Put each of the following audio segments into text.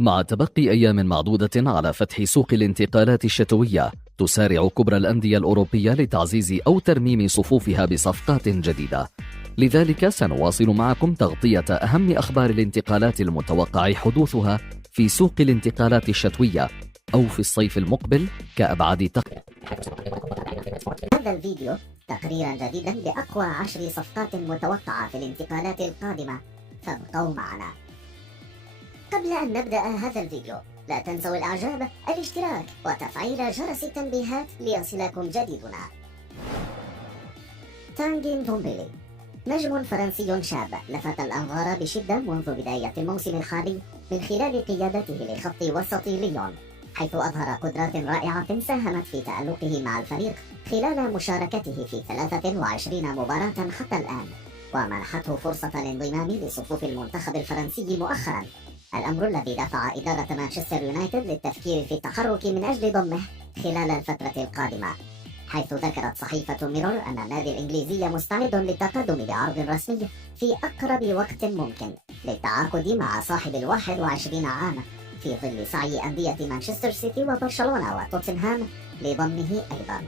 مع تبقي أيام معدودة على فتح سوق الانتقالات الشتوية، تسارع كبرى الأندية الأوروبية لتعزيز أو ترميم صفوفها بصفقات جديدة. لذلك سنواصل معكم تغطية أهم أخبار الانتقالات المتوقع حدوثها في سوق الانتقالات الشتوية أو في الصيف المقبل كأبعاد تقرير. هذا الفيديو تقريرا جديدا بأقوى 10 صفقات متوقعة في الانتقالات القادمة، فابقوا معنا. قبل أن نبدأ هذا الفيديو لا تنسوا الإعجاب، الاشتراك وتفعيل جرس التنبيهات ليصلكم جديدنا. تانغي ندومبيلي نجم فرنسي شاب لفت الأنظار بشدة منذ بداية الموسم الحالي من خلال قيادته لخط وسط ليون، حيث أظهر قدرات رائعة ساهمت في تألقه مع الفريق خلال مشاركته في 23 مباراة حتى الآن، ومنحته فرصة الانضمام لصفوف المنتخب الفرنسي مؤخرا، الأمر الذي دفع إدارة مانشستر يونايتد للتفكير في التحرك من أجل ضمه خلال الفترة القادمة، حيث ذكرت صحيفة ميرور أن النادي الإنجليزي مستعد للتقدم بعرض رسمي في أقرب وقت ممكن للتعاقد مع صاحب 21 عام، في ظل سعي أندية مانشستر سيتي وبرشلونة وتوتنهام لضمه أيضا.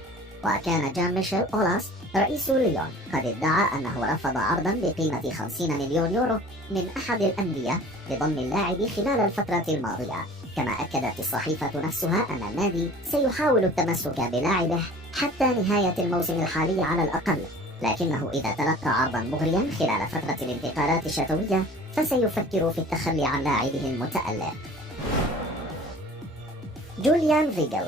وكان جان ميشيل أولاس رئيس ليون قد ادعى أنه رفض عرضا بقيمة 50 مليون يورو من أحد الأندية لضم اللاعب خلال الفترة الماضية، كما أكدت الصحيفة نفسها أن النادي سيحاول التمسك بلاعبه حتى نهاية الموسم الحالي على الأقل، لكنه إذا تلقى عرضا مغريا خلال فترة الانتقالات الشتوية فسيفكر في التخلي عن لاعبه المتألق. جوليان فيجل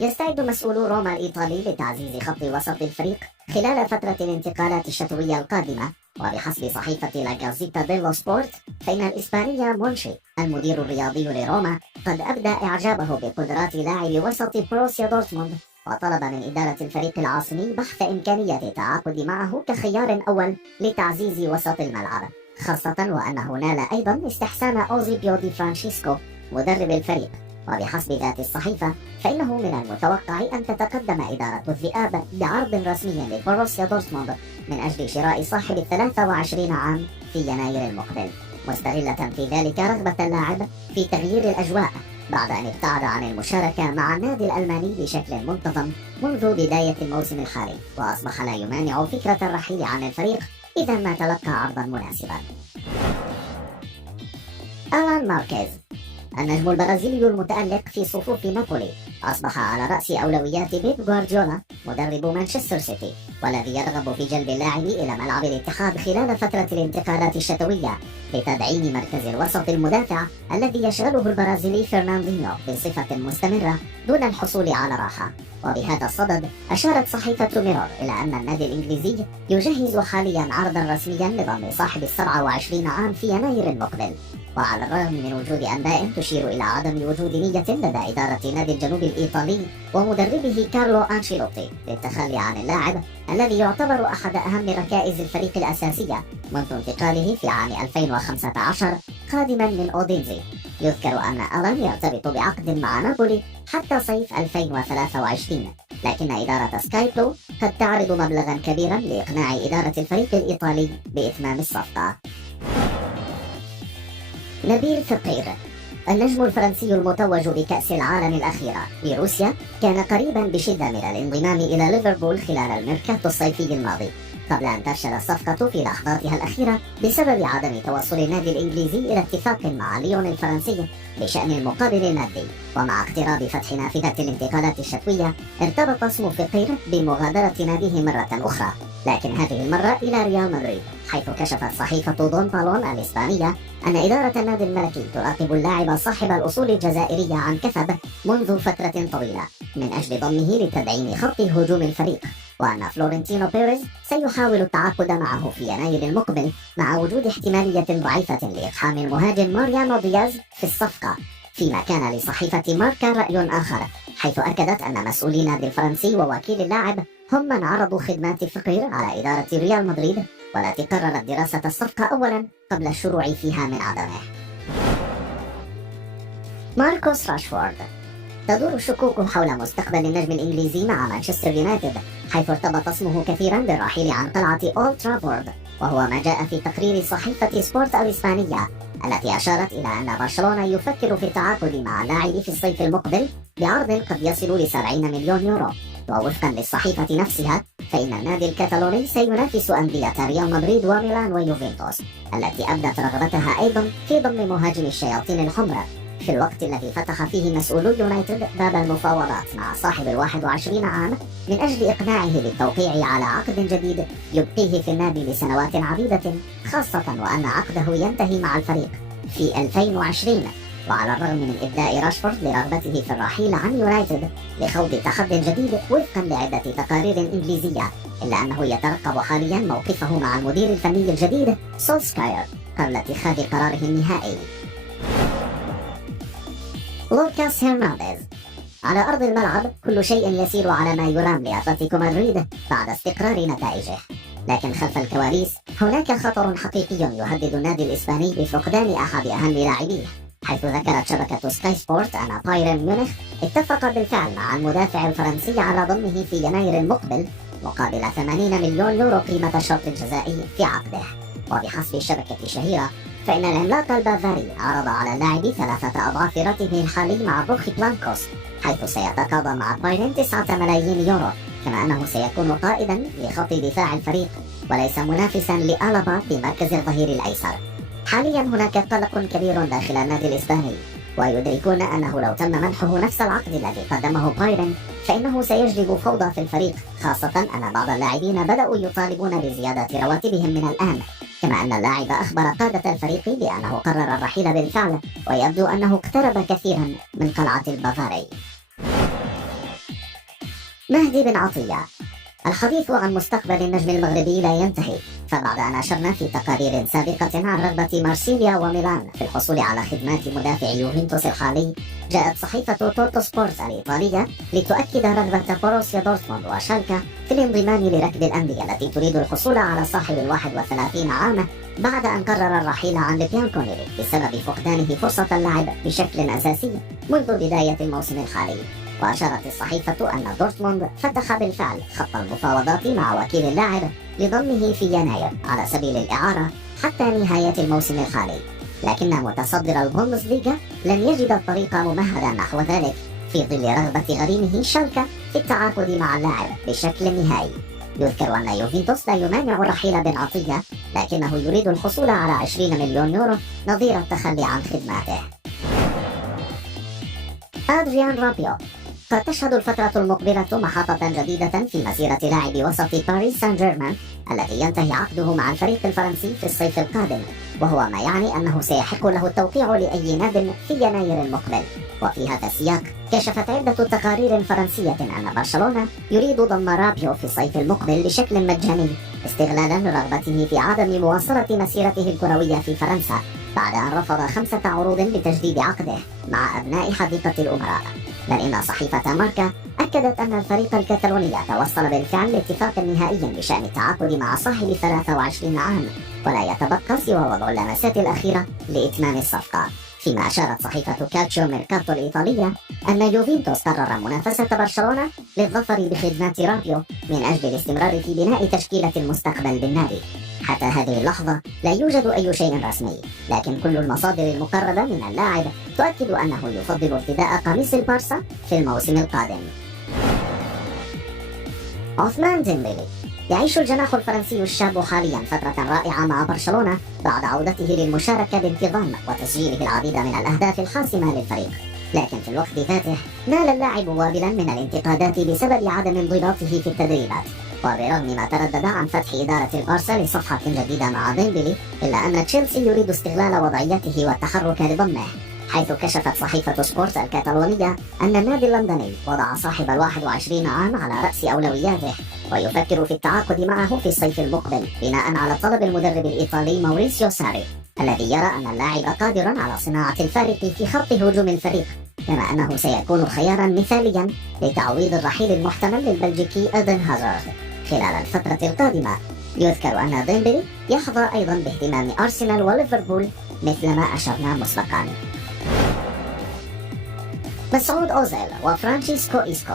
يستعد مسؤولو روما الإيطالي لتعزيز خط وسط الفريق خلال فترة الانتقالات الشتوية القادمة، وبحسب صحيفة لا جازيتا ديلو سبورت فإن الإسباني مونشي المدير الرياضي لروما قد أبدى إعجابه بقدرات لاعب وسط بروسيا دورتموند، وطلب من إدارة الفريق العاصمي بحث إمكانية التعاقد معه كخيار أول لتعزيز وسط الملعب، خاصة وأنه نال أيضا استحسان أوزيبيو دي فرانشيسكو مدرب الفريق. وبحسب ذات الصحيفة فإنه من المتوقع أن تتقدم إدارة الذئاب بعرض رسمي لبروسيا دورتموند من أجل شراء صاحب 23 عام في يناير المقبل، مستغلة في ذلك رغبة اللاعب في تغيير الأجواء بعد أن ابتعد عن المشاركة مع النادي الألماني بشكل منتظم منذ بداية الموسم الحالي، وأصبح لا يمانع فكرة الرحيل عن الفريق إذا ما تلقى عرضا مناسبا. آلان ماركيز النجم البرازيلي المتألق في صفوف نابولي أصبح على رأس أولويات بيب غوارديولا مدرب مانشستر سيتي، والذي يرغب في جلب اللاعب إلى ملعب الاتحاد خلال فترة الانتقالات الشتوية لتدعيم مركز الوسط المدافع الذي يشغله البرازيلي فرناندينيو بصفة مستمرة دون الحصول على راحة. وبهذا الصدد أشارت صحيفة ميرور إلى أن النادي الإنجليزي يجهز حاليا عرضا رسميا لضم صاحب 27 عام في يناير المقبل، وعلى الرغم من وجود أنباء تشير إلى عدم وجود نية لدى إدارة نادي الجنوب الإيطالي ومدربه كارلو أنشيلوتي للتخلي عن اللاعب الذي يعتبر أحد أهم ركائز الفريق الأساسية منذ انتقاله في عام 2015 قادما من أودينزي، يذكر أن ألان يرتبط بعقد مع نابولي حتى صيف 2023، لكن إدارة سكاي بلو قد تعرض مبلغا كبيرا لإقناع إدارة الفريق الإيطالي بإتمام الصفقة. نبيل فقير النجم الفرنسي المتوج بكأس العالم الأخيرة بروسيا كان قريبا بشدة من الانضمام إلى ليفربول خلال الميركاتو الصيفي الماضي، قبل أن تفشل الصفقة في لحظاتها الأخيرة بسبب عدم توصل النادي الإنجليزي إلى اتفاق مع ليون الفرنسي بشأن المقابل المادي. ومع اقتراب فتح نافذة الانتقالات الشتوية ارتبط اسم فقير بمغادرة ناديه مرة أخرى، لكن هذه المرة إلى ريال مدريد، حيث كشفت صحيفة دون بالون الإسبانية أن إدارة النادي الملكي تراقب اللاعب صاحب الأصول الجزائرية عن كثب منذ فترة طويلة من أجل ضمه لتدعيم خط هجوم الفريق، وأن فلورنتينو بيريز سيحاول التعاقد معه في يناير المقبل مع وجود احتمالية ضعيفة لإقحام المهاجم ماريانو دياز في الصفقة، فيما كان لصحيفة ماركا رأي آخر، حيث أكدت أن مسؤولي النادي الفرنسي ووكيل اللاعب هم من عرضوا خدمات فقير على إدارة ريال مدريد، والتي قررت دراسة الصفقة أولا قبل الشروع فيها من عدمه. ماركوس راشفورد تدور الشكوك حول مستقبل النجم الإنجليزي مع مانشستر يونايتد، حيث ارتبط اسمه كثيرا بالرحيل عن قلعة أولد ترافورد، وهو ما جاء في تقرير صحيفة سبورت الإسبانية التي أشارت إلى أن برشلونة يفكر في التعاقد مع اللاعب في الصيف المقبل بعرض قد يصل ل70 مليون يورو. ووفقا للصحيفة نفسها فإن النادي الكتالوني سينافس أندية ريال مدريد وميلان ويوفنتوس التي أبدت رغبتها أيضا في ضم مهاجم الشياطين الحمر، في الوقت الذي فتح فيه مسؤولو يونايتد باب المفاوضات مع صاحب 21 عام من أجل إقناعه بالتوقيع على عقد جديد يبقيه في النادي لسنوات عديدة، خاصة وأن عقده ينتهي مع الفريق في 2020. وعلى الرغم من إبداء راشفورد لرغبته في الرحيل عن يونايتد لخوض تحدي جديد وفقا لعدة تقارير إنجليزية، إلا أنه يترقب حاليا موقفه مع المدير الفني الجديد سولسكاير قبل اتخاذ قراره النهائي. لوكاس هيرنانديز. على أرض الملعب كل شيء يسير على ما يرام لأتلتيكو مدريد بعد استقرار نتائجه، لكن خلف الكواليس هناك خطر حقيقي يهدد النادي الإسباني بفقدان أحد أهم لاعبيه، حيث ذكرت شبكة سكاي سبورت أن بايرن ميونخ اتفق بالفعل مع المدافع الفرنسي على ضمه في يناير المقبل مقابل 80 مليون يورو قيمة الشرط الجزائي في عقده. وبحسب الشبكة الشهيرة فإن العملاق البافاري عرض على اللاعب 3 أضعاف راتبه الحالي مع بروخي بلانكوس، حيث سيتقاضى مع بايرن 9 ملايين يورو، كما أنه سيكون قائدا لخط دفاع الفريق وليس منافسا لألابا في مركز الظهير الأيسر. حاليا هناك قلق كبير داخل النادي الإسباني، ويدركون أنه لو تم منحه نفس العقد الذي قدمه بايرن فإنه سيجلب فوضى في الفريق، خاصة أن بعض اللاعبين بدأوا يطالبون بزيادة رواتبهم من الآن، كما أن اللاعب أخبر قادة الفريق بأنه قرر الرحيل بالفعل، ويبدو أنه اقترب كثيرا من قلعة البافاري. مهدي بن عطية. الحديث عن مستقبل النجم المغربي لا ينتهي، فبعد أن أشرنا في تقارير سابقة عن رغبة مارسيليا وميلان في الحصول على خدمات مدافع يوفنتوس الحالي، جاءت صحيفة توتو سبورت الإيطالية لتؤكد رغبة بوروسيا دورتموند وشالكا في الانضمام لركب الأندية التي تريد الحصول على صاحب 31 عاما بعد أن قرر الرحيل عن بيانكونيري بسبب فقدانه فرصة اللعب بشكل أساسي منذ بداية الموسم الحالي. وأشارت الصحيفة أن دورتموند فتح بالفعل خط المفاوضات مع وكيل اللاعب لضمه في يناير على سبيل الإعارة حتى نهاية الموسم الحالي، لكن متصدر البوندسليغا لن يجد الطريق ممهدا نحو ذلك في ظل رغبة غريمه شالكا في التعاقد مع اللاعب بشكل نهائي. يذكر أن يوفنتوس لا يمانع الرحيل بن عطية، لكنه يريد الحصول على 20 مليون يورو نظير التخلي عن خدماته. أدريان رابيو. قد تشهد الفترة المقبلة محطة جديدة في مسيرة لاعب وسط باريس سان جيرمان الذي ينتهي عقده مع الفريق الفرنسي في الصيف القادم، وهو ما يعني أنه سيحق له التوقيع لأي ناد في يناير المقبل. وفي هذا السياق كشفت عدة تقارير فرنسية أن برشلونة يريد ضم رابيو في الصيف المقبل بشكل مجاني استغلالا لرغبته في عدم مواصلة مسيرته الكروية في فرنسا بعد أن رفض 5 عروض لتجديد عقده مع أبناء حديقة الأمراء. بل إن صحيفة ماركا أكدت أن الفريق الكتالوني توصل بالفعل لاتفاق نهائي بشأن التعاقد مع صاحب 23 عام، ولا يتبقى سوى وضع اللمسات الأخيرة لإتمام الصفقة. فيما أشارت صحيفة كالتشيو ميركاتو الإيطالية أن يوفنتوس قرر منافسة برشلونة للظفر بخدمات رابيو من أجل الاستمرار في بناء تشكيلة المستقبل بالنادي. حتى هذه اللحظة لا يوجد أي شيء رسمي، لكن كل المصادر المقربة من اللاعب تؤكد أنه يفضل ارتداء قميص البارسا في الموسم القادم. عثمان ديمبلي. يعيش الجناح الفرنسي الشاب حاليا فترة رائعة مع برشلونة بعد عودته للمشاركة بانتظام وتسجيله العديد من الأهداف الحاسمة للفريق، لكن في الوقت ذاته نال اللاعب وابلا من الانتقادات بسبب عدم انضباطه في التدريبات. وبرغم ما تردد عن فتح إدارة البارسا لصفحة جديدة مع ديمبلي، إلا أن تشيلسي يريد استغلال وضعيته والتحرك لضمه، حيث كشفت صحيفة سبورت الكتالونية أن النادي اللندني وضع صاحب 21 عام على رأس أولوياته، ويفكر في التعاقد معه في الصيف المقبل بناء على طلب المدرب الإيطالي موريسيو ساري، الذي يرى أن اللاعب قادر على صناعة الفارق في خط هجوم الفريق، كما أنه سيكون خيارا مثاليا لتعويض الرحيل المحتمل للبلجيكي إيدن هازارد خلال الفترة القادمة. يذكر أن ديمبلي يحظى أيضا باهتمام أرسنال وليفربول مثلما أشرنا مسبقا. مسعود أوزيل وفرانشيسكو إسكو.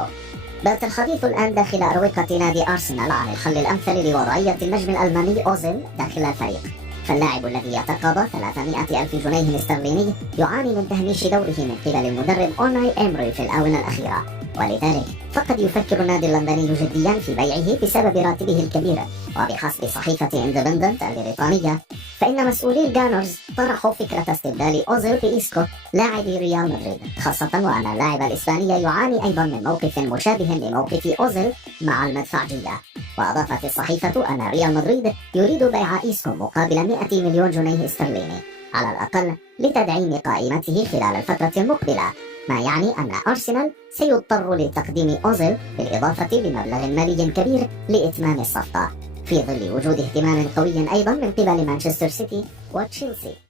بات الحديث الآن داخل أروقة نادي أرسنال عن الحل الأمثل لوضعية النجم الألماني أوزيل داخل الفريق، فاللاعب الذي يتقاضى 300 ألف جنيه استرليني يعاني من تهميش دوره من قبل المدرب أوناي إيمري في الآونة الأخيرة، ولذلك فقد يفكر النادي اللندني جديا في بيعه بسبب راتبه الكبير. وبحسب صحيفة اندبندنت البريطانية فإن مسؤولي الجانرز طرحوا فكرة استبدال أوزيل بإيسكو لاعب ريال مدريد، خاصة وأن اللاعب الإسباني يعاني أيضا من موقف مشابه لموقف أوزيل مع المدفعجية. وأضافت الصحيفة أن ريال مدريد يريد بيع إيسكو مقابل 100 مليون جنيه استرليني على الأقل لتدعيم قائمته خلال الفترة المقبلة، ما يعني أن أرسنال سيضطر لتقديم أوزيل بالإضافة لمبلغ مالي كبير لإتمام الصفقة، في ظل وجود اهتمام قوي أيضا من قبل مانشستر سيتي وتشيلسي.